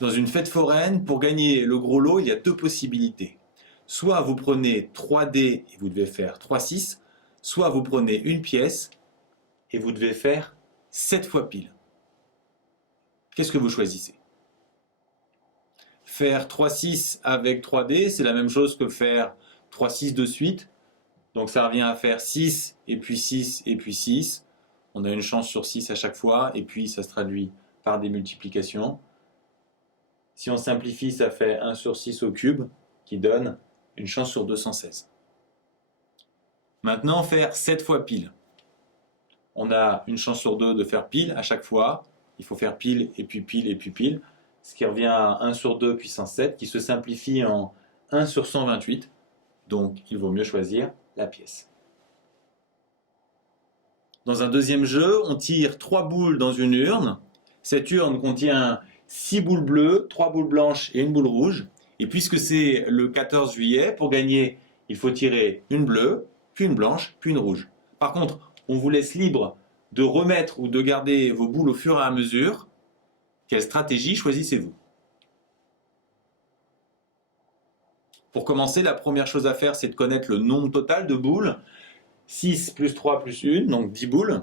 Dans une fête foraine, pour gagner le gros lot, il y a deux possibilités. Soit vous prenez 3 dés et vous devez faire 3-6, soit vous prenez une pièce et vous devez faire 7 fois pile. Qu'est-ce que vous choisissez? Faire 3-6 avec 3 dés, c'est la même chose que faire 3-6 de suite. Donc ça revient à faire 6 et puis 6 et puis 6. On a une chance sur 6 à chaque fois et puis ça se traduit par des multiplications. Si on simplifie, ça fait 1 sur 6 au cube qui donne une chance sur 216. Maintenant, faire 7 fois pile. On a une chance sur 2 de faire pile à chaque fois. Il faut faire pile et puis pile et puis pile. Ce qui revient à 1 sur 2 puissance 7 qui se simplifie en 1 sur 128. Donc il vaut mieux choisir la pièce. Dans un deuxième jeu, on tire 3 boules dans une urne. Cette urne contient 6 boules bleues, 3 boules blanches et une boule rouge. Et puisque c'est le 14 juillet, pour gagner, il faut tirer une bleue, puis une blanche, puis une rouge. Par contre, on vous laisse libre de remettre ou de garder vos boules au fur et à mesure. Quelle stratégie choisissez-vous? Pour commencer, la première chose à faire, c'est de connaître le nombre total de boules. 6 plus 3 plus 1, donc 10 boules.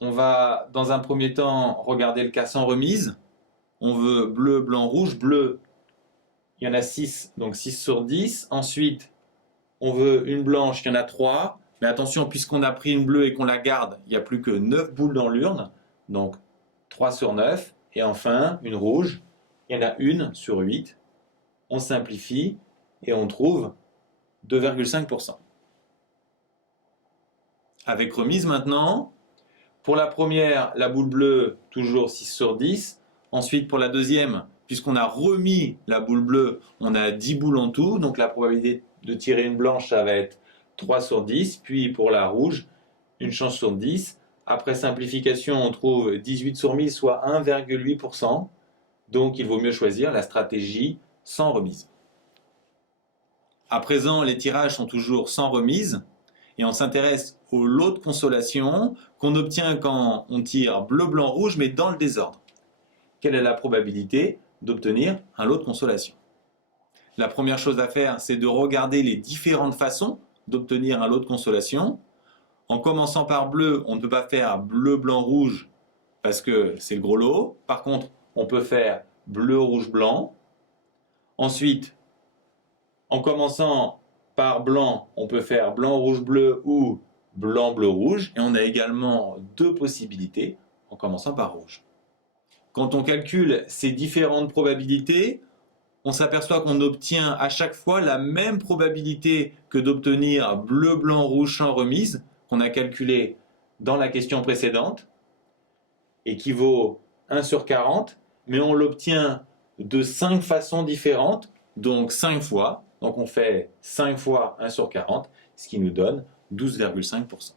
On va, dans un premier temps, regarder le cas sans remise. On veut bleu, blanc, rouge. Bleu, il y en a 6, donc 6 sur 10. Ensuite, on veut une blanche, il y en a 3. Mais attention, puisqu'on a pris une bleue et qu'on la garde, il n'y a plus que 9 boules dans l'urne. Donc 3 sur 9. Et enfin, une rouge, il y en a 1 sur 8. On simplifie et on trouve 2,5%. Avec remise maintenant, pour la première, la boule bleue, toujours 6 sur 10. Ensuite, pour la deuxième, puisqu'on a remis la boule bleue, on a 10 boules en tout. Donc la probabilité de tirer une blanche, ça va être 3 sur 10. Puis pour la rouge, une chance sur 10. Après simplification, on trouve 18 sur 1000, soit 1,8%. Donc il vaut mieux choisir la stratégie sans remise. À présent, les tirages sont toujours sans remise. Et on s'intéresse au lot de consolation qu'on obtient quand on tire bleu, blanc, rouge, mais dans le désordre. Quelle est la probabilité d'obtenir un lot de consolation? La première chose à faire, c'est de regarder les différentes façons d'obtenir un lot de consolation. En commençant par bleu, on ne peut pas faire bleu, blanc, rouge parce que c'est le gros lot. Par contre, on peut faire bleu, rouge, blanc. Ensuite, en commençant par blanc, on peut faire blanc, rouge, bleu ou blanc, bleu, rouge. Et on a également deux possibilités en commençant par rouge. Quand on calcule ces différentes probabilités, on s'aperçoit qu'on obtient à chaque fois la même probabilité que d'obtenir bleu, blanc, rouge sans remise, qu'on a calculé dans la question précédente, et qui vaut 1 sur 40, mais on l'obtient de 5 façons différentes, donc 5 fois. Donc on fait 5 fois 1 sur 40, ce qui nous donne 12,5%.